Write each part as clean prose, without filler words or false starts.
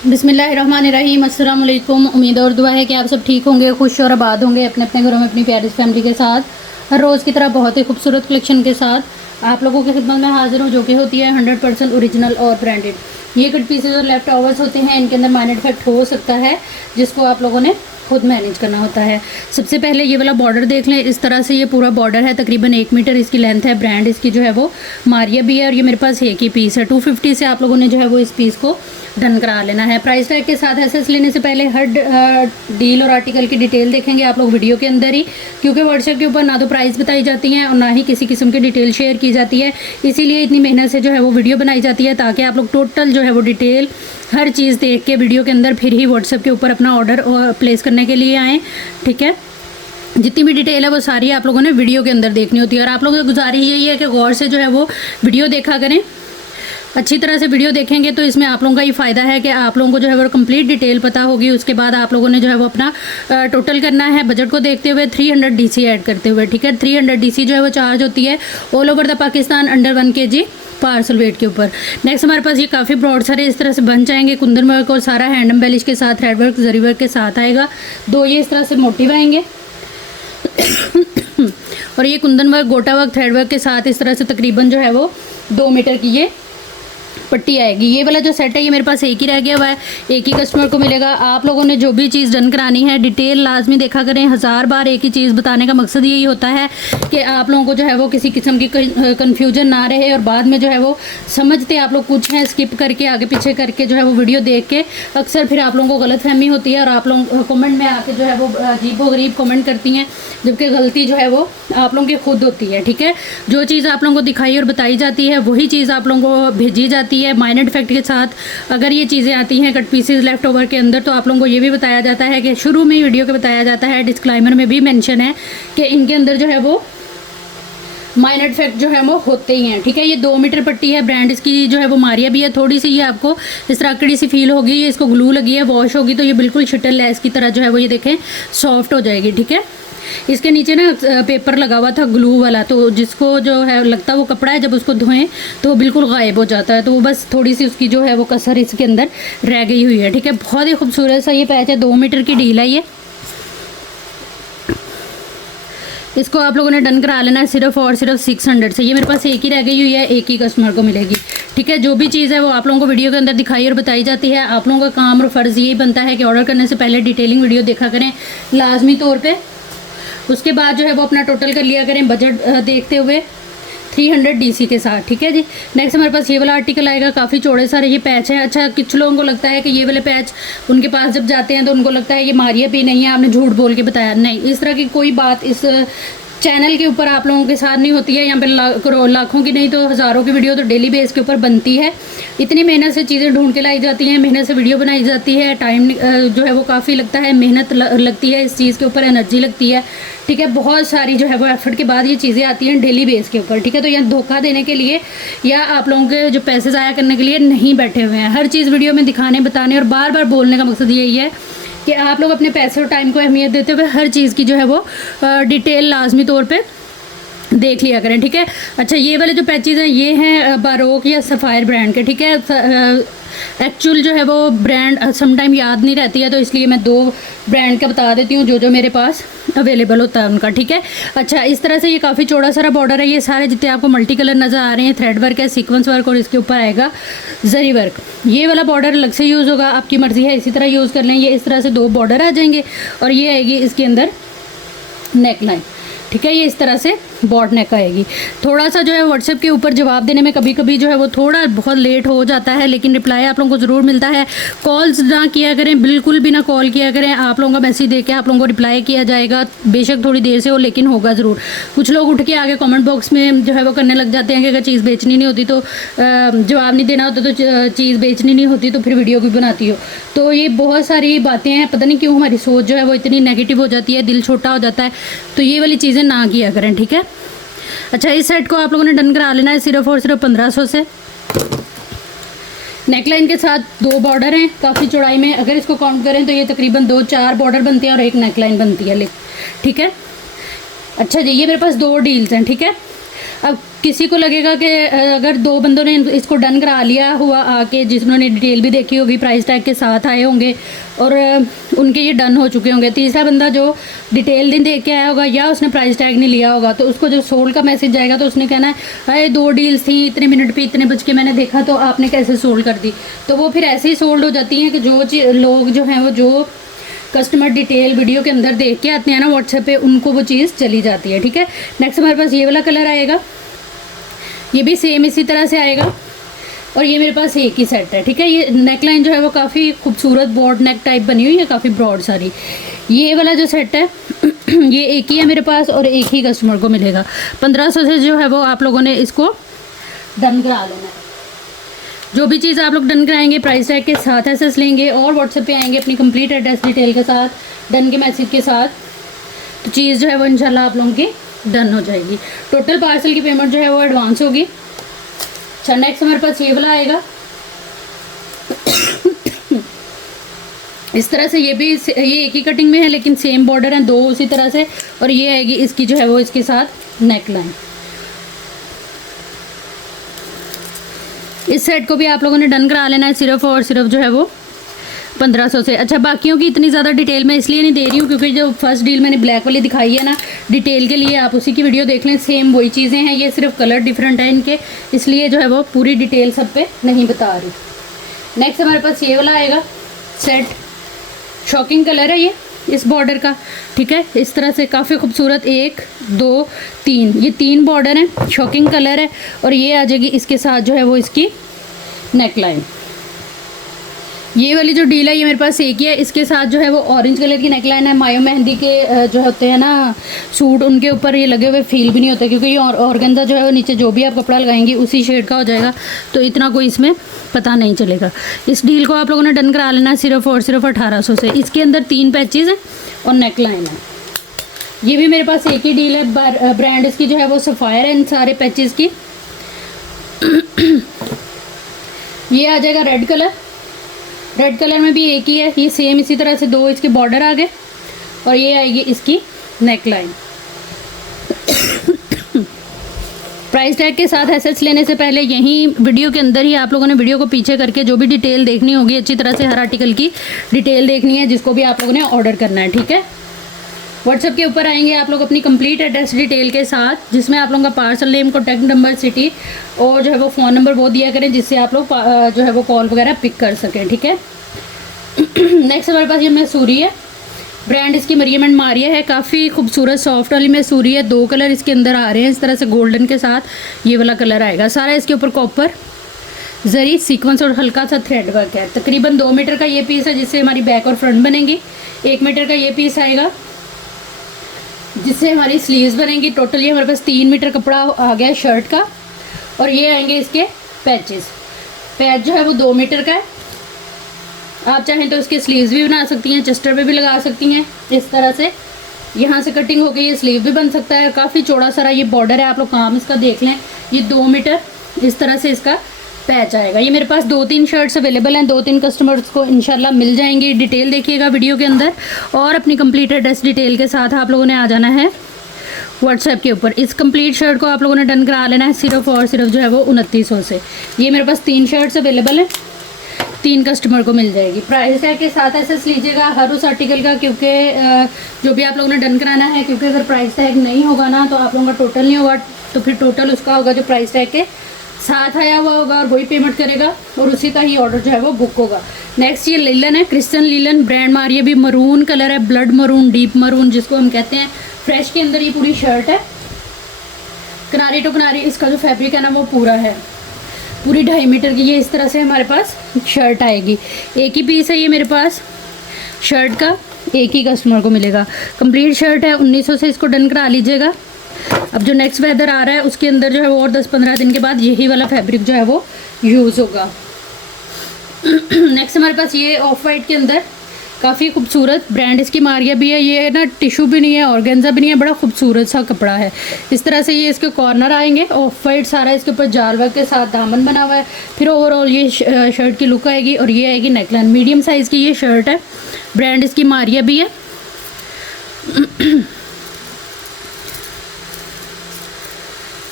बिस्मिल्लाहिर्रहमानिर्रहीम। अस्सलाम वालेकुम। उम्मीद और दुआ है कि आप सब ठीक होंगे, खुश और आबाद होंगे अपने अपने घरों में अपनी प्यारी फैमिली के साथ। हर रोज़ की तरह बहुत ही खूबसूरत कलेक्शन के साथ आप लोगों की खिदमत में हाजिर हूँ, जो कि होती है 100% ओरिजिनल और ब्रांडेड। ये कट पीसेज और लेफ्ट ओवर्स होते हैं, इनके अंदर माइनर इफेक्ट हो सकता है जिसको आप लोगों ने खुद मैनेज करना होता है। सबसे पहले ये वाला बॉर्डर देख लें। इस तरह से ये पूरा बॉर्डर है, तकरीबन 1 मीटर इसकी लेंथ है। ब्रांड इसकी जो है वो मारिया भी है और ये मेरे पास एक ही पीस है। 250 से आप लोगों ने जो है वो इस पीस को डन करा लेना है। प्राइस टैग के साथ एसेस लेने से पहले हर डील और आर्टिकल की डिटेल देखेंगे आप लोग वीडियो के अंदर ही, क्योंकि व्हाट्सएप के ऊपर ना तो प्राइस बताई जाती हैं और ना ही किसी किस्म की डिटेल शेयर की जाती है। इसीलिए इतनी मेहनत से जो है वो वीडियो बनाई जाती है, ताकि आप लोग टोटल जो है वो डिटेल हर चीज़ देख के वीडियो के अंदर फिर ही व्हाट्सएप के ऊपर अपना ऑर्डर प्लेस करने के लिए आएँ। ठीक है, जितनी भी डिटेल है वो सारी आप लोगों ने वीडियो के अंदर देखनी होती है। और आप लोगों की गुजारिश यही है कि गौर से जो है वो वीडियो देखा करें। अच्छी तरह से वीडियो देखेंगे तो इसमें आप लोगों का ये फ़ायदा है कि आप लोगों को जो है वो कंप्लीट डिटेल पता होगी। उसके बाद आप लोगों ने जो है वो अपना टोटल करना है, बजट को देखते हुए 300 DC ऐड करते हुए। ठीक है, 300 DC जो है वो चार्ज होती है all over the Pakistan under 1 kg parcel weight के ऊपर। नेक्स्ट हमारे पास ये काफ़ी ब्रॉड सारे इस तरह से बन जाएंगे, कुंदन वर्क और सारा हैंड एम्बेलिश के साथ, थ्रेड वर्क जरी वर्क के साथ आएगा। दो ये इस तरह से मोटिव आएंगे और ये कुंदन वर्क, गोटा वर्क, थ्रेड वर्क के साथ इस तरह से तकरीबन जो है वो 2 मीटर की ये पट्टी आएगी। ये वाला जो सेट है ये मेरे पास एक ही रह गया हुआ है, एक ही कस्टमर को मिलेगा। आप लोगों ने जो भी चीज़ डन करानी है डिटेल लाजमी देखा करें। 1000 बार एक ही चीज़ बताने का मकसद यही होता है कि आप लोगों को जो है वो किसी किस्म की कन्फ्यूजन ना रहे और बाद में जो है वो समझते आप लोग कुछ हैं, स्किप करके आगे पीछे करके जो है वो वीडियो देख के अक्सर फिर आप लोगों को गलतफहमी होती है और आप लोग कमेंट में आके जो है वो अजीब व गरीब कमेंट करती हैं, जबकि गलती जो है वो आप लोगों की खुद होती है। ठीक है, जो चीज़ आप लोगों को दिखाई और बताई जाती है वही चीज़ आप लोगों को भेजी जाती है माइनर इफेक्ट के साथ। अगर ये चीज़ें आती हैं कट पीसेस लेफ्ट ओवर के अंदर तो आप लोगों को ये भी बताया जाता है कि शुरू में वीडियो के बताया जाता है, डिस्क्लाइमर में भी मेंशन है कि इनके अंदर जो है वो माइनर इफेक्ट जो है वो होते ही हैं। ठीक है, ये 2 मीटर पट्टी है, ब्रांड इसकी जो है वो मारिया भी है। थोड़ी सी ये आपको इस तरह आकड़ी सी फील होगी, ये इसको ग्लू लगी है, वॉश होगी तो ये बिल्कुल शटल लेस की तरह जो है वो ये देखें सॉफ्ट हो जाएगी। ठीक है, इसके नीचे ना पेपर लगा हुआ था ग्लू वाला, तो जिसको जो है लगता है वो कपड़ा है, जब उसको धोएं तो वो बिल्कुल गायब हो जाता है। तो वो बस थोड़ी सी उसकी जो है वो कसर इसके अंदर रह गई हुई है। ठीक है, बहुत ही खूबसूरत सा ये पैच है, 2 मीटर की डील है ये। इसको आप लोगों ने डन करा लेना है सिर्फ और सिर्फ 600 से। ये मेरे पास एक ही रह गई हुई है, एक ही कस्टमर को मिलेगी। ठीक है, जो भी चीज़ है वो आप लोगों को वीडियो के अंदर दिखाई और बताई जाती है। आप लोगों का काम और फ़र्ज़ यही बनता है कि ऑर्डर करने से पहले डिटेलिंग वीडियो देखा करें लाजमी तौर पर। उसके बाद जो है वो अपना टोटल कर लिया करें बजट देखते हुए 300 DC के साथ। ठीक है जी, नेक्स्ट हमारे पास ये वाला आर्टिकल आएगा, काफ़ी चौड़े सारे ये पैच है। अच्छा, कुछ लोगों को लगता है कि ये वाले पैच उनके पास जब जाते हैं तो उनको लगता है ये मारिया भी नहीं है, आपने झूठ बोल के बताया। नहीं, इस तरह की कोई बात इस चैनल के ऊपर आप लोगों के साथ नहीं होती है। यहाँ पे लाखों की नहीं तो हज़ारों की वीडियो तो डेली बेस के ऊपर बनती है। इतनी मेहनत से चीज़ें ढूंढ के लाई जाती हैं, मेहनत से वीडियो बनाई जाती है, टाइम जो है वो काफ़ी लगता है, मेहनत लगती है इस चीज़ के ऊपर, एनर्जी लगती है। ठीक है, बहुत सारी जो है वो एफर्ट के बाद ये चीज़ें आती हैं डेली बेस के ऊपर। ठीक है, तो यहाँ धोखा देने के लिए या आप लोगों के जो पैसे ज़ाया करने के लिए नहीं बैठे हुए हैं। हर चीज़ वीडियो में दिखाने, बताने और बार बार बोलने का मकसद यही है कि आप लोग अपने पैसे और टाइम को अहमियत देते हुए हर चीज़ की जो है वो डिटेल लाजमी तौर पे देख लिया करें। ठीक है, अच्छा, ये वाले जो पैचेज़ हैं ये हैं बारोक या सफ़ायर ब्रांड के। ठीक है, एक्चुअल जो है वो ब्रांड समटाइम याद नहीं रहती है, तो इसलिए मैं 2 ब्रांड का बता देती हूँ जो जो मेरे पास अवेलेबल होता है उनका। ठीक है, अच्छा, इस तरह से ये काफ़ी चौड़ा सारा बॉर्डर है। ये सारे जितने आपको मल्टी कलर नज़र आ रहे हैं थ्रेड वर्क है, सीक्वेंस वर्क और इसके ऊपर आएगा जरी वर्क। ये वाला बॉर्डर अलग से यूज़ होगा, आपकी मर्ज़ी है इसी तरह यूज़ कर लें। ये इस तरह से 2 बॉर्डर आ जाएंगे और ये आएगी इसके अंदर नेक लाइन। ठीक है, ये इस तरह से बॉट नेक आएगी। थोड़ा सा जो है व्हाट्सएप के ऊपर जवाब देने में कभी कभी जो है वो थोड़ा बहुत लेट हो जाता है, लेकिन रिप्लाई आप लोगों को ज़रूर मिलता है। कॉल्स ना किया करें, बिल्कुल भी ना कॉल किया करें। आप लोगों का मैसेज देख के आप लोगों को रिप्लाई किया जाएगा, बेशक थोड़ी देर से हो लेकिन होगा ज़रूर। कुछ लोग उठ के आगे कमेंट बॉक्स में जो है वो करने लग जाते हैं कि अगर चीज़ बेचनी नहीं होती तो जवाब नहीं देना होता, तो चीज़ बेचनी नहीं होती तो फिर वीडियो क्यों बनाती हो। तो ये बहुत सारी बातें हैं, पता नहीं क्यों हमारी सोच जो है वो इतनी नेगेटिव हो जाती है, दिल छोटा हो जाता है। तो ये वाली चीज़ें ना किया करें। ठीक है, अच्छा, इस सेट को आप लोगों ने डन करा लेना है सिर्फ और सिर्फ 1500 से। नेकलाइन के साथ 2 बॉर्डर हैं काफ़ी चौड़ाई में, अगर इसको काउंट करें तो ये तकरीबन 4 बॉर्डर बनते हैं और 1 नेकलाइन बनती है। ठीक है, अच्छा जी, ये मेरे पास 2 डील्स हैं। ठीक है, अब किसी को लगेगा कि अगर 2 बंदों ने इसको डन करा लिया हुआ आके, जिन्होंने डिटेल भी देखी होगी, प्राइस टैग के साथ आए होंगे और उनके ये डन हो चुके होंगे, तीसरा बंदा जो डिटेल नहीं देख के आया होगा या उसने प्राइस टैग नहीं लिया होगा, तो उसको जब सोल्ड का मैसेज जाएगा तो उसने कहना है अरे 2 डील्स थी, इतने मिनट पे इतने बज के मैंने देखा तो आपने कैसे सोल्ड कर दी। तो वो फिर ऐसे ही सोल्ड हो जाती हैं कि जो लोग जो हैं वो जो कस्टमर डिटेल वीडियो के अंदर देख के आते हैं ना व्हाट्सएप पे, उनको वो चीज़ चली जाती है। ठीक है, नेक्स्ट हमारे पास ये वाला कलर आएगा, ये भी सेम इसी तरह से आएगा और ये मेरे पास एक ही सेट है। ठीक है, ये नेक लाइन जो है वो काफ़ी खूबसूरत बॉर्ड नेक टाइप बनी हुई है, काफ़ी ब्रॉड सारी। ये वाला जो सेट है ये एक ही है मेरे पास और एक ही कस्टमर को मिलेगा। 1500 से जो है वो आप लोगों ने इसको डन करा लेना है। जो भी चीज़ आप लोग डन कराएंगे प्राइस टैग के साथ एसेस लेंगे और व्हाट्सएप पे आएंगे अपनी कंप्लीट एड्रेस डिटेल के साथ, डन के मैसेज के साथ, तो चीज़ जो है वो इंशाल्लाह आप लोगों की डन हो जाएगी। टोटल पार्सल की पेमेंट जो है वो एडवांस होगी। अच्छा, नेक्स्ट हमारे पास ये वाला आएगा इस तरह से, ये भी ये एक ही कटिंग में है लेकिन सेम बॉर्डर है 2 उसी तरह से, और ये आएगी इसकी जो है वो इसके साथ नेक लाइन। इस सेट को भी आप लोगों ने डन करा लेना है सिर्फ और सिर्फ जो है वो 1500 से। अच्छा, बाकियों की इतनी ज़्यादा डिटेल मैं इसलिए नहीं दे रही हूँ क्योंकि जो फर्स्ट डील मैंने ब्लैक वाली दिखाई है ना, डिटेल के लिए आप उसी की वीडियो देख लें, सेम वही चीज़ें हैं, ये सिर्फ कलर डिफरेंट है इनके, इसलिए जो है वो पूरी डिटेल सब पे नहीं बता रही। नेक्स्ट हमारे पास ये वाला आएगा सेट, शॉकिंग कलर है ये इस बॉर्डर का। ठीक है, इस तरह से काफ़ी खूबसूरत 1 2 3 ये 3 बॉर्डर हैं, शॉकिंग कलर है और ये आ जाएगी इसके साथ जो है वो इसकी नेक लाइन। ये वाली जो डील है ये मेरे पास एक ही है, इसके साथ जो है वो ऑरेंज कलर की नेक लाइन है। मायो मेहंदी के जो होते हैं ना सूट, उनके ऊपर ये लगे हुए फील भी नहीं होते क्योंकि ये ऑर्गेन्जा जो है वो नीचे जो भी आप कपड़ा लगाएंगी उसी शेड का हो जाएगा, तो इतना कोई इसमें पता नहीं चलेगा। इस डील को आप लोगों ने डन करा लेना सिर्फ और सिर्फ 1800 से। इसके अंदर 3 पैचेज़ हैं और नेक लाइन है। ये भी मेरे पास एक ही डील है, ब्रांड इसकी जो है वो सफ़ायर है इन सारे पैचेज़ की। ये आ जाएगा रेड कलर, रेड कलर में भी एक ही है, ये सेम इसी तरह से 2 इसके बॉर्डर आ गए और ये आएगी इसकी नेक लाइन। प्राइस टैग के साथ एसेट्स लेने से पहले यहीं वीडियो के अंदर ही आप लोगों ने वीडियो को पीछे करके जो भी डिटेल देखनी होगी अच्छी तरह से, हर आर्टिकल की डिटेल देखनी है जिसको भी आप लोगों ने ऑर्डर करना है। ठीक है, व्हाट्सएप के ऊपर आएंगे आप लोग अपनी कंप्लीट एड्रेस डिटेल के साथ, जिसमें आप लोगों का parcel name, contact number, city और जो है वो फ़ोन नंबर वो दिया करें जिससे आप लोग जो है वो कॉल वगैरह पिक कर सकें। ठीक है, नेक्स्ट हमारे पास ये मैसूरी है, ब्रांड इसकी मरियम एंड मारिया है, काफ़ी खूबसूरत सॉफ्ट वाली मैसूरी है। 2 कलर इसके अंदर आ रहे हैं इस तरह से, गोल्डन के साथ ये वाला कलर आएगा। सारा इसके ऊपर कॉपर जरी सीक्वेंस और हल्का सा थ्रेड वर्क है। तकरीबन 2 मीटर का ये पीस है जिससे हमारी बैक और फ्रंट बनेंगी। 1 मीटर का ये पीस आएगा जिससे हमारी स्लीव्स बनेंगी। टोटल ये हमारे पास 3 मीटर कपड़ा आ गया है शर्ट का। और ये आएंगे इसके पैचेस, पैच जो है वो 2 मीटर का है। आप चाहें तो इसके स्लीव्स भी बना सकती हैं, चेस्टर पे भी लगा सकती हैं इस तरह से। यहाँ से कटिंग होकर ये स्लीव भी बन सकता है। काफ़ी चौड़ा सारा ये बॉर्डर है, आप लोग काम इसका देख लें। ये 2 मीटर इस तरह से इसका पैच आएगा। ये मेरे पास 2-3 शर्ट्स अवेलेबल हैं, 2-3 कस्टमर्स को इंशाल्लाह मिल जाएंगी। डिटेल देखिएगा वीडियो के अंदर और अपनी कंप्लीट एड्रेस डिटेल के साथ आप लोगों ने आ जाना है व्हाट्सएप के ऊपर। इस कंप्लीट शर्ट को आप लोगों ने डन करा लेना है सिर्फ और सिर्फ जो है वो 2900 से। ये मेरे पास 3 शर्ट्स अवेलेबल हैं, 3 कस्टमर को मिल जाएगी। प्राइस टैग के साथ एसेस लीजिएगा हर उस आर्टिकल का, क्योंकि जो भी आप लोगों ने डन कराना है, क्योंकि अगर प्राइस टैग नहीं होगा ना तो आप लोगों का टोटल नहीं होगा, तो फिर टोटल उसका होगा जो प्राइस टैग के साथ आया हुआ होगा और वही पेमेंट करेगा और उसी का ही ऑर्डर जो है वो बुक होगा। नेक्स्ट ये लीलन है, क्रिश्चियन लीलन, ब्रांड मारिया भी, मरून कलर है, ब्लड मरून, डीप मरून जिसको हम कहते हैं। फ्रेश के अंदर ये पूरी शर्ट है, किनारी टू किनारी इसका जो फैब्रिक है ना वो पूरा है, पूरी 2.5 मीटर की। ये इस तरह से हमारे पास शर्ट आएगी। एक ही पीस है ये मेरे पास शर्ट का, एक ही कस्टमर को मिलेगा। कंप्लीट शर्ट है, 1900 से इसको डन करा लीजिएगा। अब जो नेक्स्ट वेदर आ रहा है उसके अंदर जो है वो और 10-15 दिन के बाद यही वाला फैब्रिक जो है वो यूज़ होगा। नेक्स्ट हमारे पास ये ऑफ वाइट के अंदर काफ़ी खूबसूरत, ब्रांड इसकी मारिया भी है। ये ना टिशू भी नहीं है, ऑर्गेन्जा भी नहीं है, बड़ा खूबसूरत सा कपड़ा है। इस तरह से ये इसके कॉर्नर आएंगे, ऑफ वाइट सारा इसके ऊपर जाल वर्क के साथ दामन बना हुआ है। फिर ओवरऑल ये शर्ट की लुक आएगी और ये आएगी नेकलाइन। मीडियम साइज़ की ये शर्ट है, ब्रांड इसकी मारिया भी है।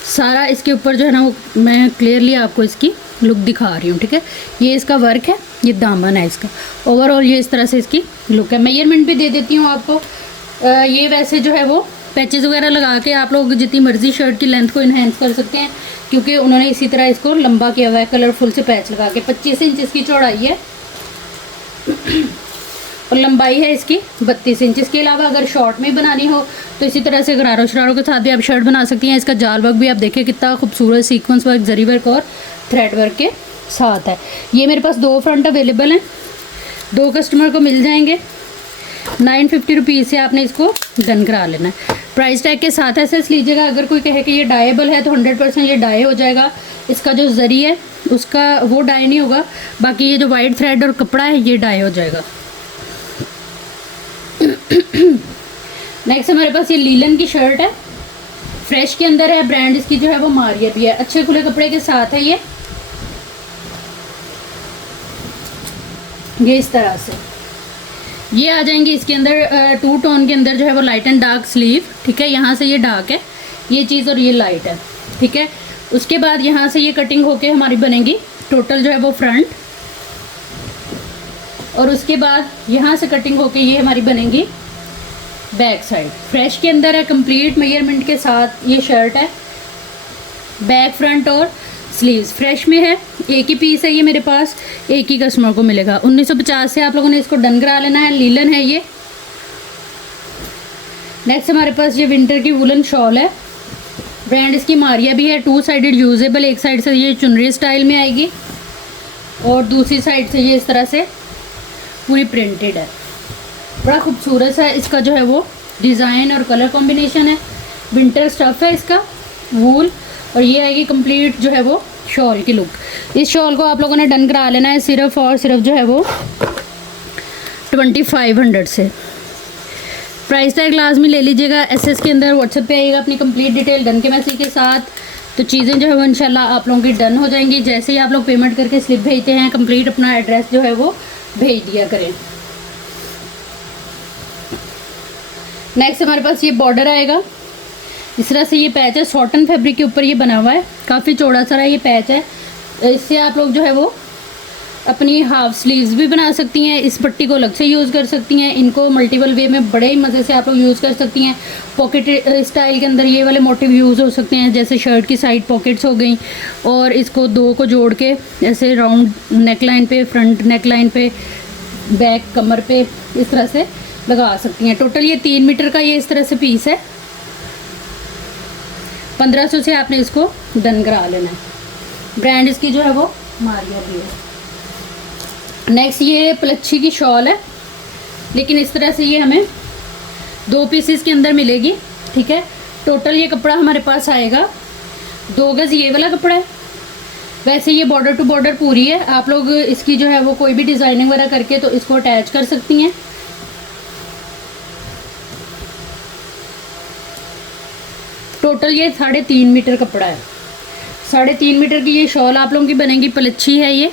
सारा इसके ऊपर जो है ना वो मैं क्लियरली आपको इसकी लुक दिखा रही हूँ, ठीक है। ये इसका वर्क है, ये दामन है इसका। ओवरऑल ये इस तरह से इसकी लुक है। मेजरमेंट भी दे देती हूँ आपको। ये वैसे जो है वो पैचेस वगैरह लगा के आप लोग जितनी मर्जी शर्ट की लेंथ को इन्हेंस कर सकते हैं, क्योंकि उन्होंने इसी तरह इसको लंबा किया हुआ है कलरफुल से पैच लगा के। 25 इंच इसकी चौड़ाई है और लंबाई है इसकी 32 इंच। इसके अलावा अगर शॉर्ट में बनानी हो तो इसी तरह से गरारों शरारों के साथ भी आप शर्ट बना सकती हैं। इसका जाल वर्क भी आप देखिए कितना खूबसूरत सीक्वेंस वर्क, जरी वर्क और थ्रेड वर्क के साथ है। ये मेरे पास 2 फ्रंट अवेलेबल हैं, 2 कस्टमर को मिल जाएंगे। 950 रुपीज़ से आपने इसको डन करा लेना है। प्राइस टैग के साथ एसएस लीजिएगा। अगर कोई कहे कि ये डाइएबल है तो 100% ये डाई हो जाएगा। इसका जो जरी है उसका वो डाई नहीं होगा, बाकी ये जो वाइट थ्रेड और कपड़ा है ये डाई हो जाएगा। नेक्स्ट हमारे पास ये लीलन की शर्ट है, फ्रेश के अंदर है। ब्रांड इसकी जो है वो मारिया भी है। अच्छे खुले कपड़े के साथ है ये इस तरह से ये आ जाएंगे। इसके अंदर 2 टोन के अंदर जो है वो लाइट एंड डार्क स्लीव, ठीक है। यहाँ से ये डार्क है ये चीज़ और ये लाइट है, ठीक है। उसके बाद यहाँ से ये कटिंग होके हमारी बनेगी टोटल जो है वो फ्रंट, और उसके बाद यहाँ से कटिंग होके ये हमारी बनेगी बैक साइड। फ्रेश के अंदर है, कंप्लीट मेजरमेंट के साथ ये शर्ट है। बैक फ्रंट और स्लीव्स फ्रेश में है। एक ही पीस है ये मेरे पास, एक ही कस्टमर को मिलेगा। 1950 से आप लोगों ने इसको डन करा लेना है। लीलन है ये। नेक्स्ट हमारे पास ये विंटर की वुलन शॉल है। ब्रांड इसकी मारिया भी है। 2 साइडेड यूजेबल, एक साइड से ये चुनरी स्टाइल में आएगी और दूसरी साइड से ये इस तरह से पूरी प्रिंटेड है। बड़ा खूबसूरत है इसका जो है वो डिज़ाइन और कलर कॉम्बिनेशन है। विंटर स्टफ़ है इसका, वूल, और ये आएगी कंप्लीट जो है वो शॉल की लुक। इस शॉल को आप लोगों ने डन करा लेना है सिर्फ और सिर्फ जो है वो 2500 से। प्राइस टैग लाजमी ले लीजिएगा। एसएस के अंदर व्हाट्सएप पे आइएगा अपनी कंप्लीट डिटेल डन के मैसेज के साथ, तो चीज़ें जो है वो इंशाल्लाह आप लोगों की डन हो जाएंगी। जैसे ही आप लोग पेमेंट करके स्लिप भेजते हैं, कंप्लीट अपना एड्रेस जो है वो भेज दिया करें। नेक्स्ट हमारे पास ये बॉर्डर आएगा इस तरह से। ये पैच है सॉटन फैब्रिक के ऊपर ये बना हुआ है, काफ़ी चौड़ा सा ये पैच है। इससे आप लोग जो है वो अपनी हाफ स्लीव्स भी बना सकती हैं। इस पट्टी को अलग से यूज़ कर सकती हैं। इनको मल्टीपल वे में बड़े ही मज़े से आप लोग यूज़ कर सकती हैं। पॉकेट स्टाइल के अंदर ये वाले मोटिव यूज़ हो सकते हैं, जैसे शर्ट की साइड पॉकेट्स हो गई, और इसको 2 को जोड़ के ऐसे राउंड नेक लाइन पे, फ्रंट नेक लाइन पे, बैक कमर पे इस तरह से लगा सकती हैं। टोटल ये 3 मीटर का ये इस तरह से पीस है। 1500 से आपने इसको डन करा लेना है। ब्रांड इसकी जो है वो मारिया भी है। नेक्स्ट ये प्लच्छी की शॉल है, लेकिन इस तरह से ये हमें 2 पीसेस के अंदर मिलेगी, ठीक है। टोटल ये कपड़ा हमारे पास आएगा 2 गज़ ये वाला कपड़ा है। वैसे ये बॉर्डर टू बॉर्डर पूरी है। आप लोग इसकी जो है वो कोई भी डिज़ाइनिंग वगैरह करके तो इसको अटैच कर सकती हैं। टोटल ये 3.5 मीटर कपड़ा है। 3.5 मीटर की ये शॉल आप लोगों की बनेगी। प्लच्छी है ये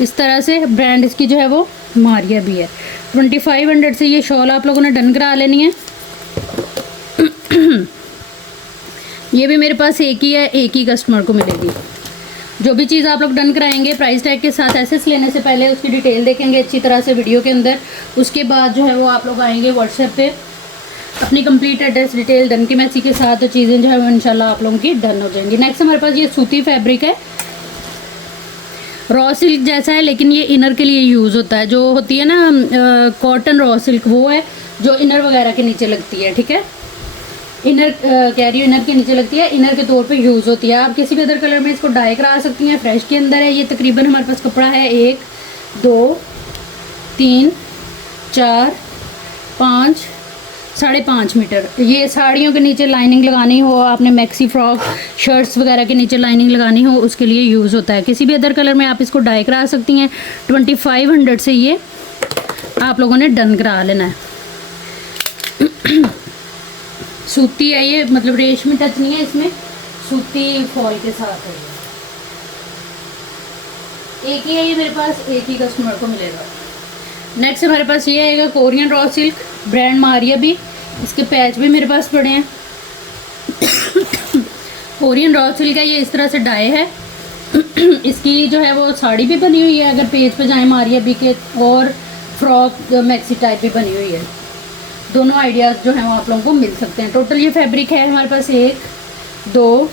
इस तरह से। ब्रांड इसकी जो है वो मारिया भी है। 2500 से ये शॉल आप लोगों ने डन करा लेनी है। ये भी मेरे पास एक ही है, एक ही कस्टमर को मिलेगी। जो भी चीज़ आप लोग डन कराएंगे प्राइस टैग के साथ एसएस लेने से पहले उसकी डिटेल देखेंगे अच्छी तरह से वीडियो के अंदर। उसके बाद जो है वो आप लोग आएंगे व्हाट्सएप पे अपनी कंप्लीट एड्रेस डिटेल डन के मैसेज के साथ, तो चीज़ें जो है वो इंशाल्लाह आप लोगों की डन हो जाएंगी। नेक्स्ट हमारे पास ये सूती फैब्रिक है। रॉ सिल्क जैसा है, लेकिन ये इनर के लिए यूज़ होता है। जो होती है ना कॉटन रॉ सिल्क, वो है जो इनर वगैरह के नीचे लगती है, ठीक है। इनर कह रही हूँ, इनर के नीचे लगती है, इनर के तौर पे यूज़ होती है। आप किसी भी अदर कलर में इसको डाई करा सकती हैं। फ्रेश के अंदर है ये। तकरीबन हमारे पास कपड़ा है 1 2 3 4 5 5.5 मीटर। ये साड़ियों के नीचे लाइनिंग लगानी हो, आपने मैक्सी फ्रॉक शर्ट्स वगैरह के नीचे लाइनिंग लगानी हो, उसके लिए यूज़ होता है। किसी भी अदर कलर में आप इसको डाई करा सकती हैं। 2500 से ये आप लोगों ने डन करा लेना है। सूती है ये, मतलब रेशमी टच नहीं है इसमें, सूती फॉल के साथ है। एक ही है ये मेरे पास, एक ही कस्टमर को मिलेगा। नेक्स्ट हमारे पास ये आएगा Korean raw silk, brand Maria भी। इसके पैच भी मेरे पास पड़े हैं। कोरियन रॉ सिल्क है, ये इस तरह से डाई है। इसकी जो है वो साड़ी भी बनी हुई है, अगर पेज पे जाए मारिया बी के, और फ्रॉक मैक्सी टाइप भी बनी हुई है। दोनों आइडियाज़ जो हैं वो आप लोगों को मिल सकते हैं। टोटल ये फैब्रिक है हमारे पास 1 2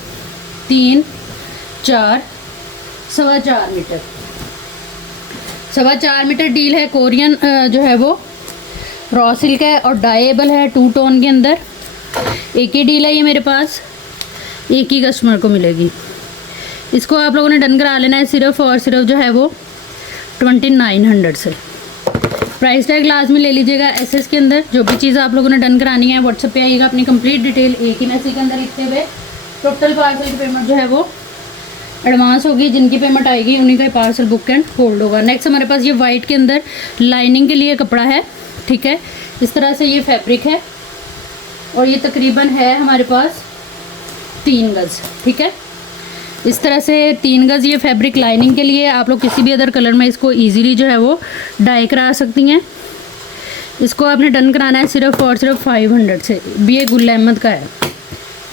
3 4 4.25 मीटर, 4.25 मीटर डील है। कोरियन जो है वो रॉ सिल्क है और डाइएबल है 2 टोन के अंदर। एक ही डील है ये मेरे पास, एक ही कस्टमर को मिलेगी। इसको आप लोगों ने डन करा लेना है सिर्फ और सिर्फ जो है वो 2900 से। प्राइस टैग लाजमी ले लीजिएगा एसएस के अंदर। जो भी चीज़ आप लोगों ने डन करानी है व्हाट्सएप पे आइएगा, अपनी कंप्लीट डिटेल एक ही मैसेज के अंदर लिखते हुए। टोटल पार्सल की पेमेंट जो है वो एडवांस होगी, जिनकी पेमेंट आएगी उन्हीं का पार्सल बुक एंड होल्ड होगा। नेक्स्ट हमारे पास ये वाइट के अंदर लाइनिंग के लिए कपड़ा है, ठीक है। इस तरह से ये फैब्रिक है और ये तकरीबन है हमारे पास 3 गज़, ठीक है। इस तरह से 3 गज़ ये फैब्रिक लाइनिंग के लिए। आप लोग किसी भी अदर कलर में इसको इजीली जो है वो डाई करा सकती हैं। इसको आपने डन कराना है सिर्फ और सिर्फ 500 से। ये गुल अहमद का है,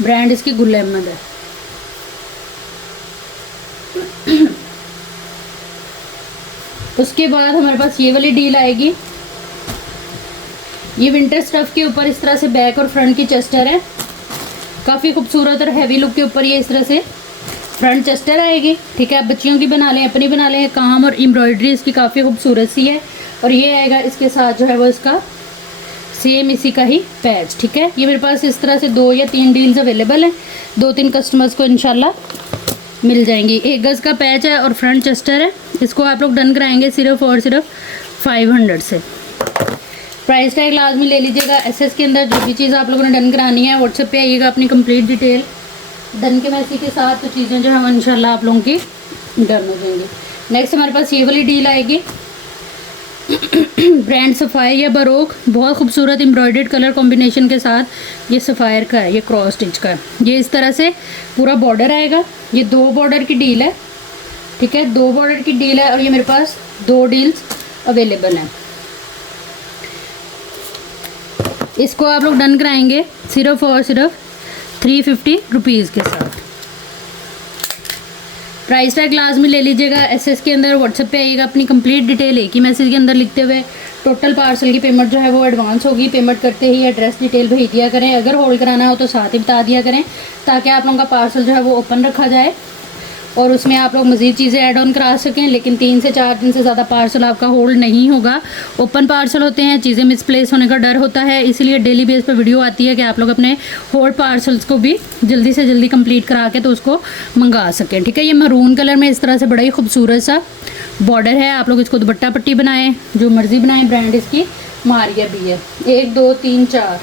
ब्रांड इसकी गुल अहमद है। उसके बाद हमारे पास ये वाली डील आएगी। ये विंटर स्टफ़ के ऊपर इस तरह से बैक और फ्रंट की चेस्टर है, काफ़ी खूबसूरत और हैवी लुक के ऊपर ये इस तरह से फ्रंट चेस्टर आएगी, ठीक है। आप बच्चियों की बना लें, अपनी बना लें। काम और एम्ब्रॉयडरी इसकी काफ़ी खूबसूरत सी है। और ये आएगा इसके साथ जो है वो इसका सेम इसी का ही पैच, ठीक है। ये मेरे पास इस तरह से 2 या 3 डील्स अवेलेबल हैं, 2-3 कस्टमर्स को इंशाल्लाह मिल जाएंगी। 1 गज़ का पैच है और फ्रंट चेस्टर है। इसको आप लोग डन कराएंगे सिर्फ और सिर्फ 500 से। प्राइस टैग लाजमी ले लीजिएगा एसएस के अंदर। जो भी चीज़ आप लोगों ने डन करानी है व्हाट्सएप पे आइएगा, अपनी कंप्लीट डिटेल डन के मैसेज के साथ, तो चीज़ें जो है इंशाल्लाह आप लोगों की डन हो जाएंगी। नेक्स्ट हमारे पास ये वाली डील आएगी। ब्रांड सफ़ायर या बरोक, बहुत खूबसूरत एम्ब्रॉयडर्ड कलर कॉम्बिनेशन के साथ ये सफ़ायर का है, ये क्रॉस स्टिच का है। ये इस तरह से पूरा बॉर्डर आएगा। ये 2 बॉर्डर की डील है, ठीक है, 2 बॉर्डर की डील है। और ये मेरे पास 2 डील्स अवेलेबल हैं। इसको आप लोग डन कराएंगे सिर्फ और सिर्फ 350 रुपीज़ के साथ। प्राइस टैग लाजमी ले लीजिएगा एसएस के अंदर। व्हाट्सएप पे आइएगा, अपनी कंप्लीट डिटेल एक ही मैसेज के अंदर लिखते हुए। टोटल पार्सल की पेमेंट जो है वो एडवांस होगी। पेमेंट करते ही एड्रेस डिटेल भेज दिया करें। अगर होल्ड कराना हो तो साथ ही बता दिया करें, ताकि आप लोगों का पार्सल जो है वो ओपन रखा जाए और उसमें आप लोग मज़ीद चीज़ें ऐड ऑन करा सकें। लेकिन 3 से 4 दिन से ज़्यादा पार्सल आपका होल्ड नहीं होगा। ओपन पार्सल होते हैं, चीज़ें मिसप्लेस होने का डर होता है, इसीलिए डेली बेस पर वीडियो आती है कि आप लोग अपने होल्ड पार्सल्स को भी जल्दी से जल्दी कंप्लीट करा के तो उसको मंगा सकें, ठीक है। ये मरून कलर में इस तरह से बड़ा ही खूबसूरत सा बॉर्डर है। आप लोग इसको दुपट्टा पट्टी बनाएं, जो मर्ज़ी बनाएं। ब्रांड इसकी मारिया भी है। 1 2 3 4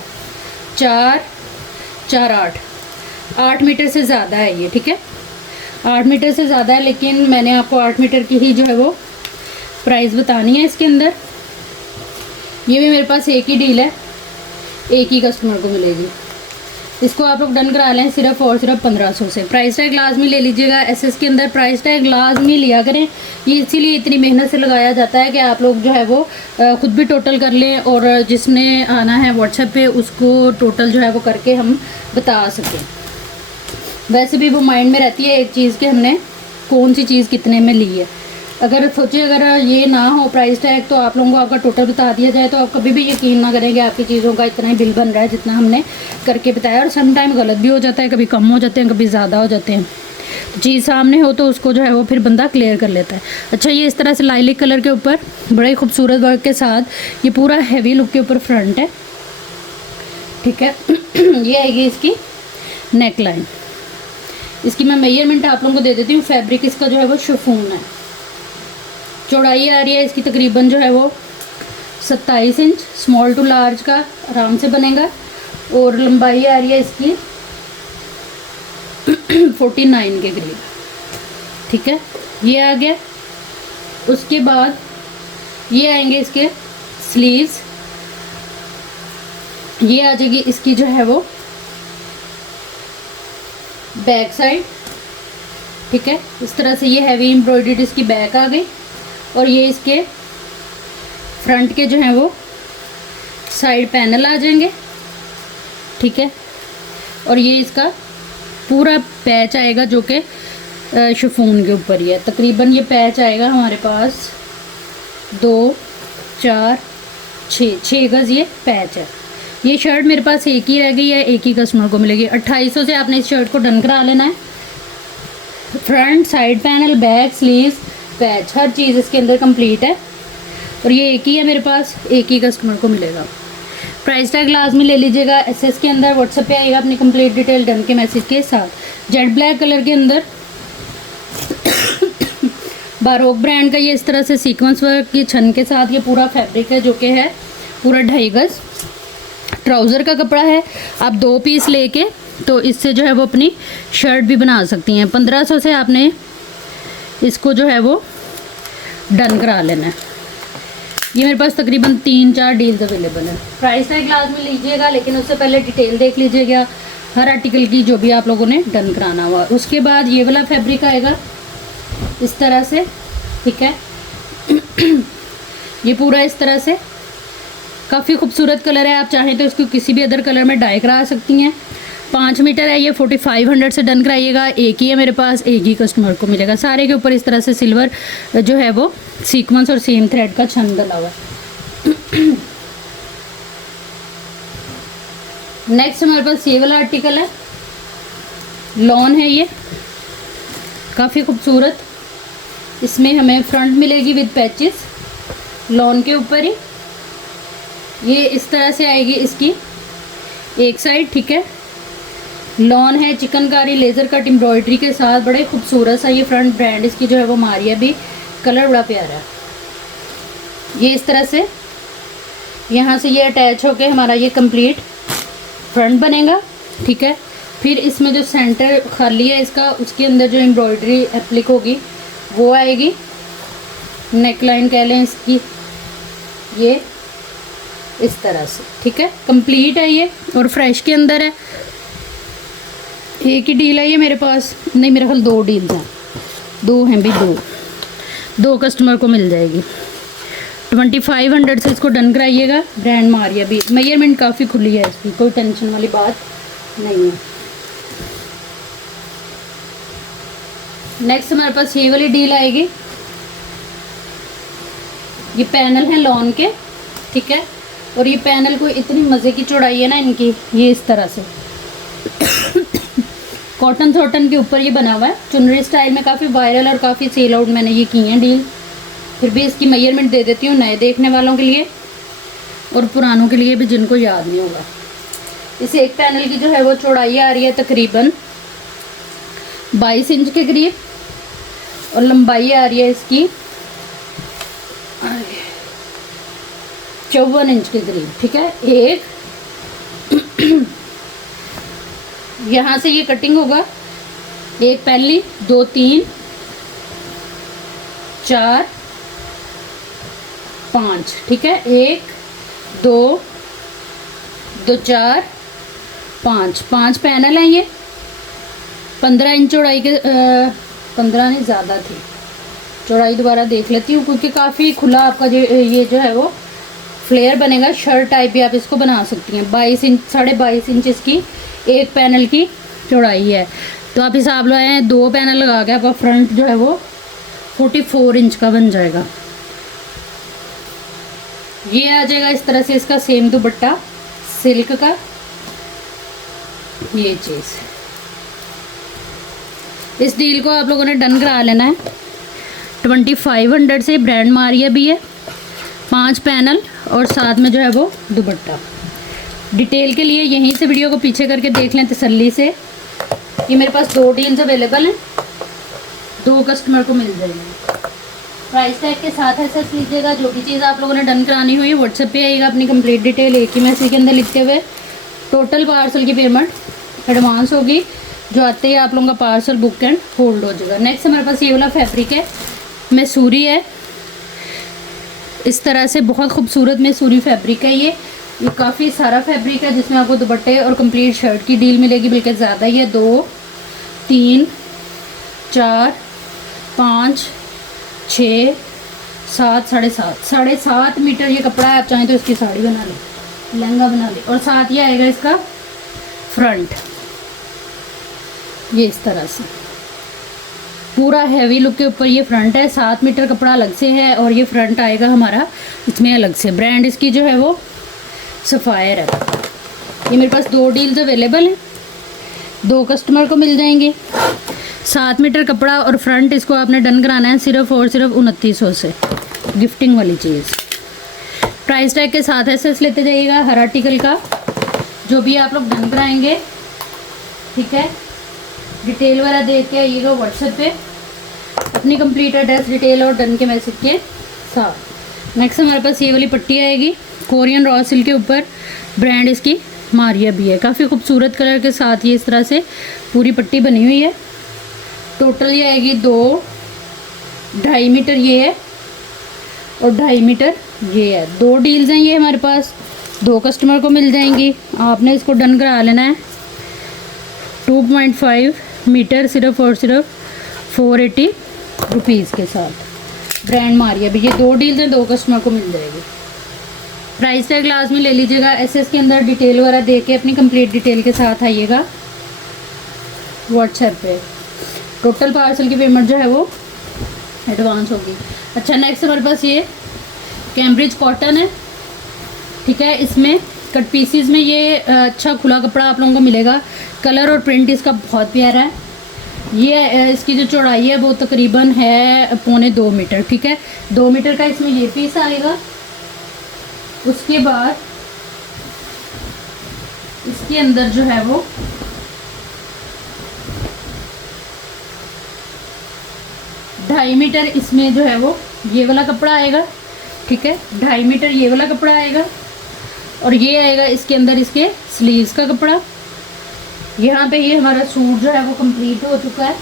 4 4 8 मीटर से ज़्यादा है ये, ठीक है। 8 मीटर से ज़्यादा है, लेकिन मैंने आपको 8 मीटर की ही जो है वो प्राइस बतानी है इसके अंदर। ये भी मेरे पास एक ही डील है, एक ही कस्टमर को मिलेगी। इसको आप लोग डन करा लें सिर्फ और सिर्फ 1500 से। प्राइस टैग लाजमी ले लीजिएगा एसएस के अंदर। प्राइस टैग लाजमी लिया करें, ये इसीलिए इतनी मेहनत से लगाया जाता है कि आप लोग जो है वो ख़ुद भी टोटल कर लें और जिसने आना है व्हाट्सएप पे उसको टोटल जो है वो करके हम बता सकें। वैसे भी वो माइंड में रहती है एक चीज़ कि हमने कौन सी चीज़ कितने में ली है। अगर सोचिए अगर ये ना हो प्राइस टैग तो आप लोगों को आपका टोटल बता दिया जाए तो आप कभी भी यकीन ना करेंगे आपकी चीज़ों का इतना ही बिल बन रहा है जितना हमने करके बताया। और सम टाइम गलत भी हो जाता है, कभी कम हो जाते हैं, कभी ज़्यादा हो जाते हैं। तो चीज़ सामने हो तो उसको जो है वो फिर बंदा क्लियर कर लेता है। अच्छा, ये इस तरह से लाइलिक कलर के ऊपर बड़े खूबसूरत वर्क के साथ ये पूरा हैवी लुक के ऊपर फ्रंट है, ठीक है। ये आएगी इसकी नेक लाइन। इसकी मैं मेजरमेंट आप लोगों को दे देती हूँ। फैब्रिक इसका जो है वो शिफॉन है। चौड़ाई आ रही है इसकी तकरीबन जो है वो 27 इंच, स्मॉल टू लार्ज का आराम से बनेगा। और लंबाई आ रही है इसकी 49 के करीब, ठीक है। ये आ गया। उसके बाद ये आएंगे इसके स्लीव्स। ये आ जाएगी इसकी जो है वो बैक साइड, ठीक है। इस तरह से ये हैवी एम्ब्रॉयडर्ड इसकी बैक आ गई और ये इसके फ्रंट के जो हैं वो साइड पैनल आ जाएंगे, ठीक है। और ये इसका पूरा पैच आएगा जो कि शिफॉन के ऊपर ही है। तकरीबन ये पैच आएगा हमारे पास 2 4 6 गज़ ये पैच है। ये शर्ट मेरे पास एक ही रह गई है, एक ही कस्टमर को मिलेगी। 2800 से आपने इस शर्ट को डन करा लेना है। Front, side panel, back, sleeves, patch, हर चीज़ इसके अंदर कंप्लीट है और ये एक ही है मेरे पास, एक ही कस्टमर को मिलेगा। प्राइस टैग लाजमी ले लीजिएगा। एसएस के अंदर व्हाट्सएप पे आएगा अपनी कंप्लीट डिटेल डन के मैसेज के साथ। जेट ब्लैक कलर के अंदर बारोक ब्रांड का ये इस तरह से सीक्वेंस वर्क की छन के साथ ये पूरा फैब्रिक है जो कि है पूरा 2.5 गज़। ट्राउज़र का कपड़ा है। आप 2 पीस लेके तो इससे जो है वो अपनी शर्ट भी बना सकती हैं। 1500 से आपने इसको जो है वो डन करा लेना है। ये मेरे पास तकरीबन 3-4 डील्स अवेलेबल है। प्राइस टैग लाजमी लीजिएगा, लेकिन उससे पहले डिटेल देख लीजिएगा हर आर्टिकल की जो भी आप लोगों ने डन कराना हुआ। उसके बाद ये वाला फैब्रिक आएगा इस तरह से, ठीक है। ये पूरा इस तरह से काफ़ी खूबसूरत कलर है। आप चाहें तो इसको किसी भी अदर कलर में डाई करा सकती हैं। 5 मीटर है ये। 4500 से डन कराइएगा। एक ही है मेरे पास, एक ही कस्टमर को मिलेगा। सारे के ऊपर इस तरह से सिल्वर जो है वो सीक्वेंस और सेम थ्रेड का छन डला हुआ है। नेक्स्ट हमारे पास ये वाला आर्टिकल है, लॉन है ये, काफ़ी खूबसूरत। इसमें हमें फ्रंट मिलेगी विद पैचेस, लॉन के ऊपर ही। ये इस तरह से आएगी इसकी एक साइड, ठीक है। लॉन है, चिकनकारी लेज़र कट एम्ब्रॉयडरी के साथ, बड़े खूबसूरत सा ये फ्रंट ब्रांड इसकी जो है वो मारिया भी, कलर बड़ा प्यारा है। ये इस तरह से यहाँ से ये अटैच होके हमारा ये कंप्लीट फ्रंट बनेगा, ठीक है। फिर इसमें जो सेंटर खाली है इसका, उसके अंदर जो एम्ब्रॉयडरी एप्लिक होगी वो आएगी। नेक लाइन कह लें इसकी, ये इस तरह से, ठीक है। कंप्लीट है ये और फ्रेश के अंदर है। एक ही डील है ये मेरे पास, नहीं मेरे ख्याल 2 डील्स हैं, 2 हैं भी, 2 कस्टमर को मिल जाएगी। 2500 से इसको डन कराइएगा। ब्रांड मारिया भी, मेजरमेंट काफ़ी खुली है इसकी, कोई टेंशन वाली बात नहीं है। नेक्स्ट हमारे पास ये वाली डील आएगी। ये पैनल है लॉन के, ठीक है। और ये पैनल को इतनी मज़े की चौड़ाई है ना इनकी, ये इस तरह से कॉटन थॉटन के ऊपर ये बना हुआ है। चुनरी स्टाइल में काफ़ी वायरल और काफ़ी सेल आउट मैंने ये की हैं डील। फिर भी इसकी मेजरमेंट दे देती हूँ नए देखने वालों के लिए और पुरानों के लिए भी जिनको याद नहीं होगा। इस एक पैनल की जो है वो चौड़ाई आ रही है तकरीबन 22 इंच के करीब और लंबाई आ रही है इसकी 54 इंच के करीब, ठीक है। एक यहाँ से ये कटिंग होगा, एक पहली, 2 3 4 5, ठीक है। 1 2 4 5 पैनल हैं ये। 15 इंच चौड़ाई के 15 नहीं, ज़्यादा थी चौड़ाई, दोबारा देख लेती हूँ क्योंकि काफ़ी खुला आपका ये जो है वो फ्लेयर बनेगा। शर्ट टाइप भी आप इसको बना सकती हैं। 22 इंच 22.5 इंच इसकी एक पैनल की चौड़ाई है। तो आप हिसाब लगाएं, 2 पैनल लगा के आपका फ्रंट जो है वो 44 इंच का बन जाएगा। ये आ जाएगा इस तरह से इसका सेम दुपट्टा सिल्क का, ये चीज़। इस डील को आप लोगों ने डन करा लेना है। 2500 से ब्रांड मारिया भी है, 5 पैनल और साथ में जो है वो दुपट्टा। डिटेल के लिए यहीं से वीडियो को पीछे करके देख लें तसल्ली से। ये मेरे पास 2 डील्स अवेलेबल हैं, 2 कस्टमर को मिल जाएगी। प्राइस टैग के साथ एसएस लीजिएगा। जो भी चीज़ आप लोगों ने डन करानी हुई व्हाट्सएप पे आएगा अपनी कंप्लीट डिटेल एक ही मैसेज के अंदर लिखते हुए। टोटल पार्सल की पेमेंट एडवांस होगी, जो आते ही आप लोगों का पार्सल बुक एंड होल्ड हो जाएगा। नेक्स्ट हमारे पास ये वाला फैब्रिक है, मैसूरी है, इस तरह से बहुत खूबसूरत मैसूरी फैब्रिक है। ये काफ़ी सारा फैब्रिक है जिसमें आपको दुपट्टे और कंप्लीट शर्ट की डील मिलेगी, बल्कि ज़्यादा ही है। 2 3 4 5 6 7 7.5 मीटर ये कपड़ा है। आप चाहें तो इसकी साड़ी बना लें, लहंगा बना लें। और साथ ही आएगा इसका फ्रंट, ये इस तरह से पूरा हैवी लुक के ऊपर ये फ्रंट है। 7 मीटर कपड़ा अलग से है और ये फ्रंट आएगा हमारा इसमें अलग से। ब्रांड इसकी जो है वो सफ़ायर है। ये मेरे पास 2 डील्स अवेलेबल हैं, 2 कस्टमर को मिल जाएंगे। 7 मीटर कपड़ा और फ्रंट इसको आपने डन कराना है सिर्फ और सिर्फ 2900 से। गिफ्टिंग वाली चीज़ प्राइस टैग के साथ एसएस लेते जाइएगा हर आर्टिकल का जो भी आप लोग डन कराएंगे, ठीक है। डिटेल वाला देख के आइएगा व्हाट्सएप पे अपनी कंप्लीट एड्रेस डिटेल और डन के मैसेज के साथ। नेक्स्ट हमारे पास ये वाली पट्टी आएगी कोरियन रॉ सिल्क के ऊपर। ब्रांड इसकी मारिया भी है। काफ़ी खूबसूरत कलर के साथ ये इस तरह से पूरी पट्टी बनी हुई है। टोटल ये आएगी 2.5 मीटर ये है और 2.5 मीटर ये है। 2 डील्स हैं ये हमारे पास, 2 कस्टमर को मिल जाएंगी। आपने इसको डन करा लेना है 2.5 मीटर सिर्फ और सिर्फ 480 रुपीज़ के साथ। ब्रांड मारिया भी। ये 2 डील्स हैं, 2 कस्टमर को मिल जाएगी। प्राइस टैग लास्ट में ले लीजिएगा। एसएस के अंदर डिटेल वगैरह दे के अपनी कंप्लीट डिटेल के साथ आइएगा व्हाट्सएप पे। टोटल पार्सल की पेमेंट जो है वो एडवांस होगी। अच्छा नेक्स्ट हमारे पास ये कैम्ब्रिज कॉटन है, ठीक है। इसमें कट पीसीज में ये अच्छा खुला कपड़ा आप लोगों को मिलेगा। कलर और प्रिंट इसका बहुत प्यारा है। ये इसकी जो चौड़ाई है वो तकरीबन है 2.25 मीटर, ठीक है। 2 मीटर का इसमें ये पीस आएगा। उसके बाद इसके अंदर जो है वो 2.5 मीटर इसमें जो है वो ये वाला कपड़ा आएगा, ठीक है। 2.5 मीटर ये वाला कपड़ा आएगा और ये आएगा इसके अंदर इसके स्लीव्स का कपड़ा। यहाँ पे ये हमारा सूट जो है वो कंप्लीट हो चुका है,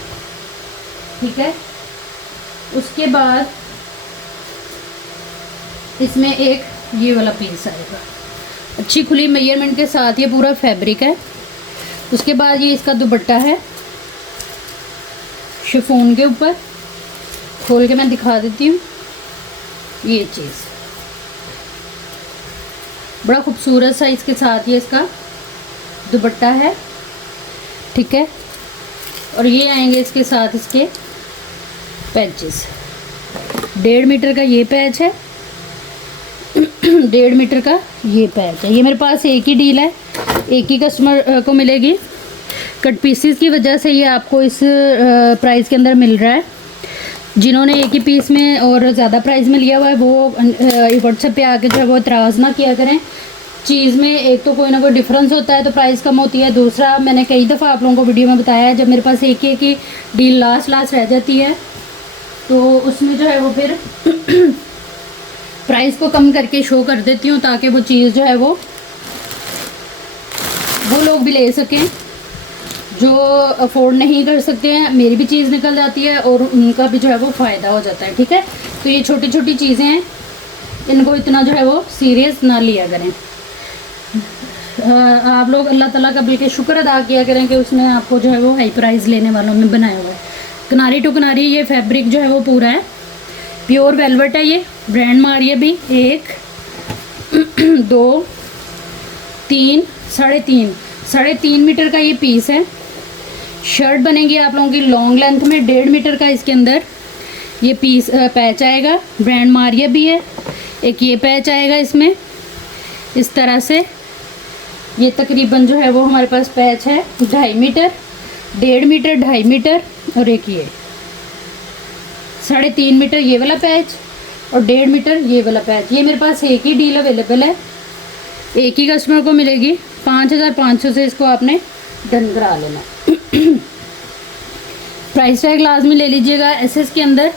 ठीक है। उसके बाद इसमें एक ये वाला पीस आएगा अच्छी खुली मेजरमेंट के साथ। ये पूरा फैब्रिक है। उसके बाद ये इसका दुपट्टा है शिफॉन के ऊपर। खोल के मैं दिखा देती हूँ। ये चीज़ बड़ा खूबसूरत सा इसके साथ ये इसका दुपट्टा है, ठीक है। और ये आएंगे इसके साथ इसके पैचेस। 1.5 मीटर का ये पैच है, 1.5 मीटर का ये पैच है। ये मेरे पास एक ही डील है, एक ही कस्टमर को मिलेगी। कट पीसीस की वजह से ये आपको इस प्राइस के अंदर मिल रहा है। जिन्होंने एक ही पीस में और ज़्यादा प्राइस में लिया हुआ है वो व्हाट्सएप पे आके जो है वो इतराज़ ना किया करें। चीज़ में एक तो कोई ना कोई डिफरेंस होता है तो प्राइस कम होती है। दूसरा मैंने कई दफ़ा आप लोगों को वीडियो में बताया है, जब मेरे पास एक ही डील लास्ट रह जाती है तो उसमें जो है वो फिर प्राइस को कम करके शो कर देती हूँ ताकि वो चीज़ जो है वो लोग भी ले सकें जो अफोर्ड नहीं कर सकते हैं। मेरी भी चीज़ निकल जाती है और उनका भी जो है वो फ़ायदा हो जाता है, ठीक है। तो ये छोटी छोटी चीज़ें हैं, इनको इतना जो है वो सीरियस ना लिया करें। आप लोग अल्लाह ताला का बल्कि शुक्र अदा किया करें कि उसने आपको जो है वो हाई प्राइस लेने वालों में बनाया हुआ है। किनारी टू किनारी ये फैब्रिक जो है वो पूरा है, प्योर वेलवेट है। ये ब्रांड मारिया भी। 1 2 3 3.5 मीटर का ये पीस है। शर्ट बनेगी आप लोगों की लॉन्ग लेंथ में। 1.5 मीटर का इसके अंदर ये पीस पैच आएगा। ब्रांड मारिया भी है। एक ये पैच आएगा इसमें इस तरह से। ये तकरीबन जो है वो हमारे पास पैच है 2.5 मीटर, 1.5 मीटर, 2.5 मीटर और एक ये 3.5 मीटर ये वाला पैच और 1.5 मीटर ये वाला पैच। ये मेरे पास एक ही डील अवेलेबल है, एक ही कस्टमर को मिलेगी। 5500 से इसको आपने डन करा लेना। प्राइस टैग लाजमी ले लीजिएगा। एसएस के अंदर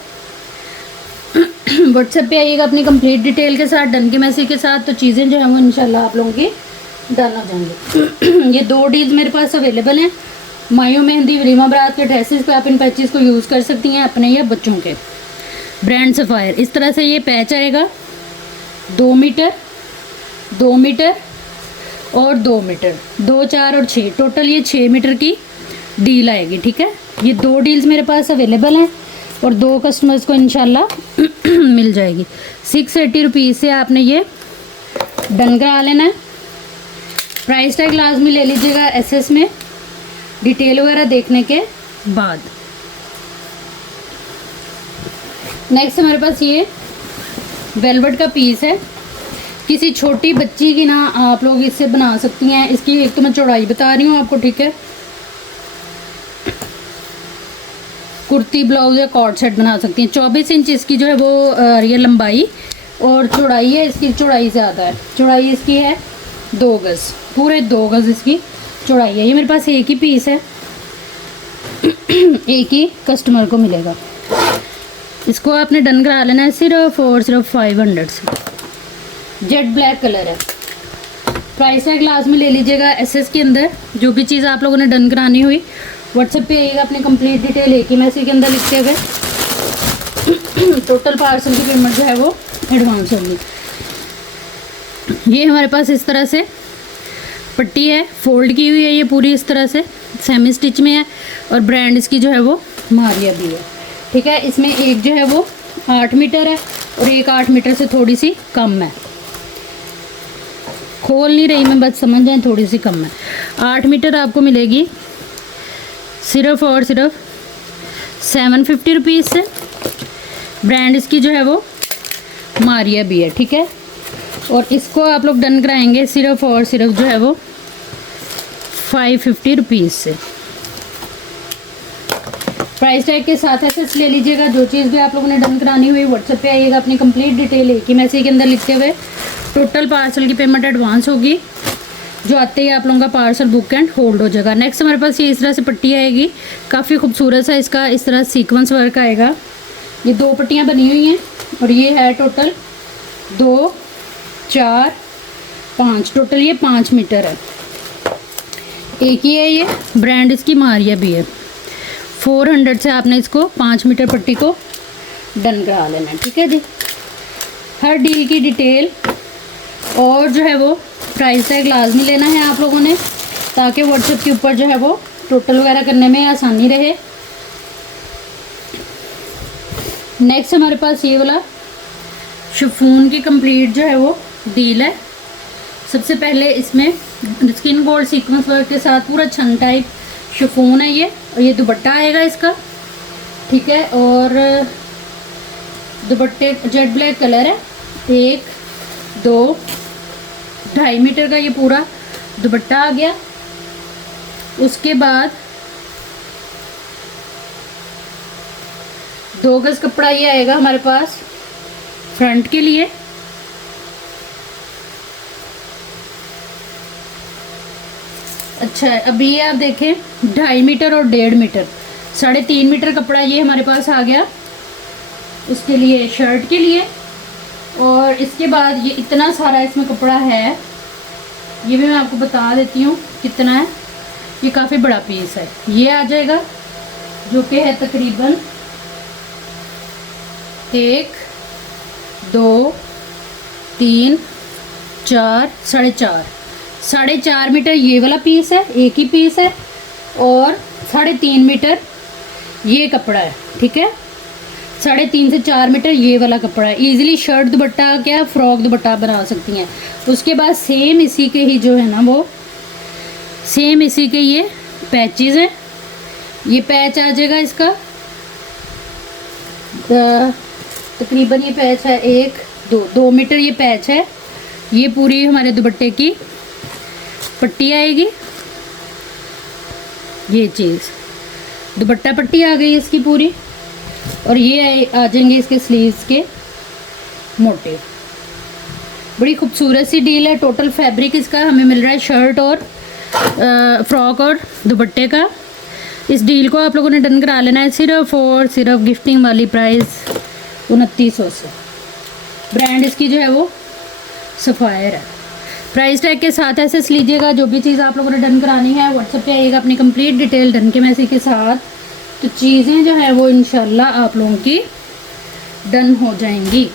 व्हाट्सएप पे आइएगा अपनी कंप्लीट डिटेल के साथ, डन के मैसेज के साथ, तो चीज़ें जो हैं वो इंशाल्लाह आप लोगों की डन हो जाएंगी। ये 2 डील्स मेरे पास अवेलेबल हैं। मायो मेहंदी वलीमा बारात के ड्रेसेस पे आप इन पैचेस को यूज़ कर सकती हैं अपने या बच्चों के। Brand sapphire. इस तरह से ये पैच आएगा 2 मीटर, 2 मीटर और 2 मीटर, 2, 4 और 6, टोटल ये 6 मीटर की डील आएगी, ठीक है। ये 2 डील्स मेरे पास अवेलेबल हैं और 2 कस्टमर्स को इंशाल्लाह मिल जाएगी। 680 रुपीज़ से आपने ये डन करा लेना है। प्राइस टैग लाजमी ले लीजिएगा एसएस में। डिटेल वगैरह देखने के बाद। नेक्स्ट हमारे पास ये वेलवेट का पीस है, किसी छोटी बच्ची की ना आप लोग इससे बना सकती हैं। इसकी एक तो मैं चौड़ाई बता रही हूँ आपको, ठीक है। कुर्ती ब्लाउज या कॉर्ड सेट बना सकती हैं। 24 इंच इसकी जो है वो ये लंबाई और चौड़ाई है, इसकी चौड़ाई ज़्यादा है। चौड़ाई इसकी है 2 गज़, पूरे 2 गज़ इसकी चौड़ाई है। ये मेरे पास एक ही पीस है, एक ही कस्टमर को मिलेगा। इसको आपने डन करा लेना है सिर्फ और सिर्फ 500 से। जेट ब्लैक कलर है। प्राइस है ग्लास में ले लीजिएगा एसएस के अंदर। जो भी चीज़ आप लोगों ने डन करानी हुई व्हाट्सएप पे आइएगा, अपनी कंप्लीट डिटेल एक ही मैसेज के अंदर लिखते हुए। टोटल पार्सल की पेमेंट जो है वो एडवांस होगी। ये हमारे पास इस तरह से पट्टी है, फोल्ड की हुई है ये पूरी इस तरह से, सेमी स्टिच में है और ब्रांड इसकी जो है वो मारिया भी है, ठीक है। इसमें एक जो है वो 8 मीटर है और एक 8 मीटर से थोड़ी सी कम है। खोल नहीं रही मैं, बस समझ जाएं थोड़ी सी कम है। 8 मीटर आपको मिलेगी सिर्फ और सिर्फ 750 रुपीज़ से। ब्रांड इसकी जो है वो मारिया भी है, ठीक है। और इसको आप लोग डन कराएंगे सिर्फ और सिर्फ जो है वो 550 रुपीज़ से। प्राइस टैग के साथ ऐसे ले लीजिएगा। जो चीज़ भी आप लोगों ने डन करानी हुई व्हाट्सएप पे आइएगा, अपनी कंप्लीट डिटेल एक ही मैसेज के अंदर लिखते हुए। टोटल पार्सल की पेमेंट एडवांस होगी। जो आते ही आप लोगों का पार्सल बुक एंड होल्ड हो जाएगा। नेक्स्ट हमारे पास ये इस तरह से पट्टी आएगी, काफ़ी खूबसूरत सा इसका इस तरह सीक्वेंस वर्क आएगा। ये 2 पट्टियाँ बनी हुई हैं और ये है टोटल 2, 4, 5, टोटल ये 5 मीटर है। एक ही है ये, ब्रांड इसकी मारिया भी है। 400 से आपने इसको 5 मीटर पट्टी को डन करा लेना है, ठीक है जी। हर डील की डिटेल और जो है वो प्राइस टैग लाजमी लेना है आप लोगों ने, ताकि व्हाट्सएप के ऊपर जो है वो टोटल वगैरह करने में आसानी रहे। नेक्स्ट हमारे पास ये वाला शिफॉन की कंप्लीट जो है वो डील है। सबसे पहले इसमें स्किन गोल्ड सीक्वेंस वर्क के साथ पूरा छन टाइप शिफॉन है ये, और ये दुपट्टा आएगा इसका, ठीक है। और दुपट्टे जेट ब्लैक कलर है। 1, 2, 2.5 मीटर का ये पूरा दुपट्टा आ गया। उसके बाद 2 गज कपड़ा ये आएगा हमारे पास फ्रंट के लिए। अच्छा है, अभी ये आप देखें 2.5 मीटर और 1.5 मीटर, 3.5 मीटर कपड़ा ये हमारे पास आ गया उसके लिए, शर्ट के लिए। और इसके बाद ये इतना सारा इसमें कपड़ा है, ये भी मैं आपको बता देती हूँ कितना है। ये काफ़ी बड़ा पीस है, ये आ जाएगा जो कि है तकरीबन 1, 2, 3, 4, 4.5 मीटर ये वाला पीस है, एक ही पीस है। और 3.5 मीटर ये कपड़ा है, ठीक है। 3.5 से 4 मीटर ये वाला कपड़ा है। इजीली शर्ट दुपट्टा क्या फ्रॉक दुपट्टा बना सकती हैं। उसके बाद सेम इसी के ही जो है ना वो सेम इसी के ये पैचेस हैं। ये पैच आ जाएगा इसका तकरीबन ये पैच है 1, 2 मीटर ये पैच है। ये पूरी हमारे दुपट्टे की पट्टी आएगी। ये चीज़ दुपट्टा पट्टी आ गई इसकी पूरी, और ये आ जाएंगे इसके स्लीव्स के मोटे। बड़ी खूबसूरत सी डील है। टोटल फैब्रिक इसका हमें मिल रहा है शर्ट और फ्रॉक और दुपट्टे का। इस डील को आप लोगों ने डन करा लेना है सिर्फ और सिर्फ गिफ्टिंग वाली प्राइस 2900 से। ब्रांड इसकी जो है वो सफ़ायर है। प्राइस टैग के साथ ऐसे लीजिएगा। जो भी चीज़ आप लोगों ने डन करानी है व्हाट्सएप पे आइएगा अपनी कंप्लीट डिटेल डन के मैसेज के साथ, तो चीज़ें जो है वो इंशाल्लाह आप लोगों की डन हो जाएंगी।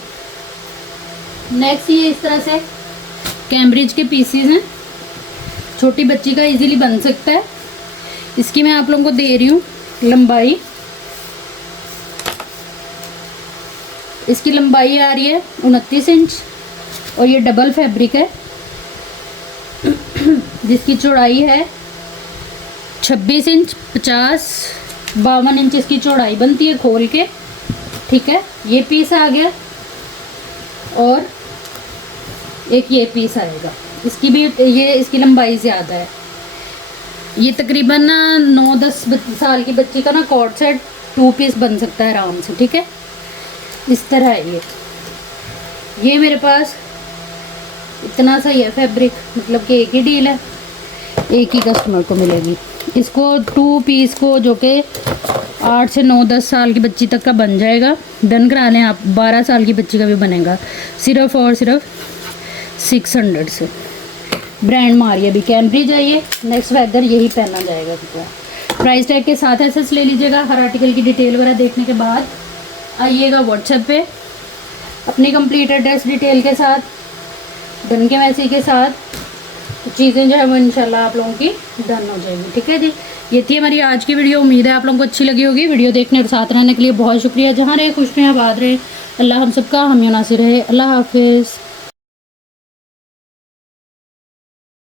नेक्स्ट ये इस तरह से कैम्ब्रिज के पीसीज हैं, छोटी बच्ची का इजीली बन सकता है। इसकी मैं आप लोगों को दे रही हूँ लंबाई। इसकी लंबाई आ रही है 29 इंच और ये डबल फैब्रिक है जिसकी चौड़ाई है 26 इंच 50 52 इंच इसकी चौड़ाई बनती है खोल के, ठीक है। ये पीस आ गया और एक ये पीस आएगा, इसकी भी ये इसकी लंबाई ज़्यादा है। ये तकरीबन 9-10 साल की बच्ची का ना कॉर्ड सेट 2 पीस बन सकता है आराम से, ठीक है। इस तरह है ये मेरे पास इतना सा ही है फैब्रिक, मतलब कि एक ही डील है, एक ही कस्टमर को मिलेगी। इसको 2 पीस को जो कि 8 से 9-10 साल की बच्ची तक का बन जाएगा। डन करा लें आप, 12 साल की बच्ची का भी बनेगा, सिर्फ और सिर्फ 600 से। ब्रांड मारिए भी, कैम्ब्रिज है ये, नेक्स्ट वेदर यही पहना जाएगा। प्राइस टैग के साथ एसएस ले लीजिएगा। हर आर्टिकल की डिटेल वगैरह देखने के बाद आइएगा व्हाट्सएप पे अपनी कंप्लीट एड्रेस डिटेल के साथ, डन के मैसेज के साथ, तो चीज़ें जो है वो इंशाल्लाह आप लोगों की डन हो जाएगी, ठीक है जी। ये थी हमारी आज की वीडियो, उम्मीद है आप लोगों को अच्छी लगी होगी। वीडियो देखने और साथ रहने के लिए बहुत शुक्रिया। जहाँ रहे खुश रहें, आबाद रहें, अल्लाह हम सबका हम नासिर रहे। अल्लाह हाफिज़।